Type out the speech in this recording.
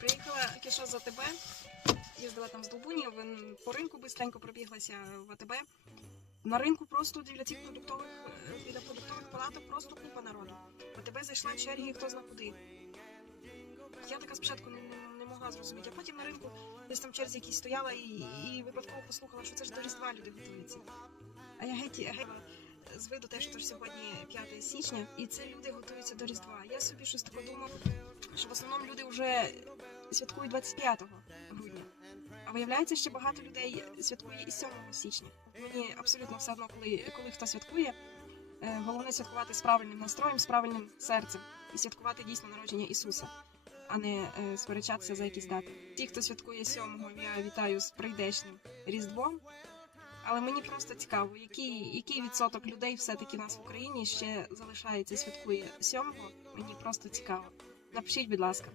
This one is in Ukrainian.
Приїхала тільки що з АТБ, їздила там з Долбунів, по ринку бистренько пробіглася в АТБ. На ринку просто біля цих продуктових, біля продуктових палаток просто купа народу. В АТБ зайшла черги, хто зна куди. Я така спочатку не, не- могла зрозуміти, а потім на ринку десь там черзі якісь стояла і, і випадково послухала, що це ж до Різдва люди готуються. А я геть, геть з виду те, що сьогодні 5 січня, і це люди готуються до Різдва. Я собі щось таке думала, що в основному люди вже святкують 25 грудня. А виявляється, що багато людей святкує і 7 січня. Мені абсолютно все одно, коли, коли хто святкує. Е, Головне святкувати з правильним настроєм, з правильним серцем і святкувати дійсно народження Ісуса, а не е, сперечатися за якісь дати. Ті, хто святкує 7-го, я вітаю з прийдешнім Різдвом. Але мені просто цікаво, який, який відсоток людей все-таки нас в Україні ще залишається святкує 7-го. Мені просто цікаво. Напишіть, будь ласка.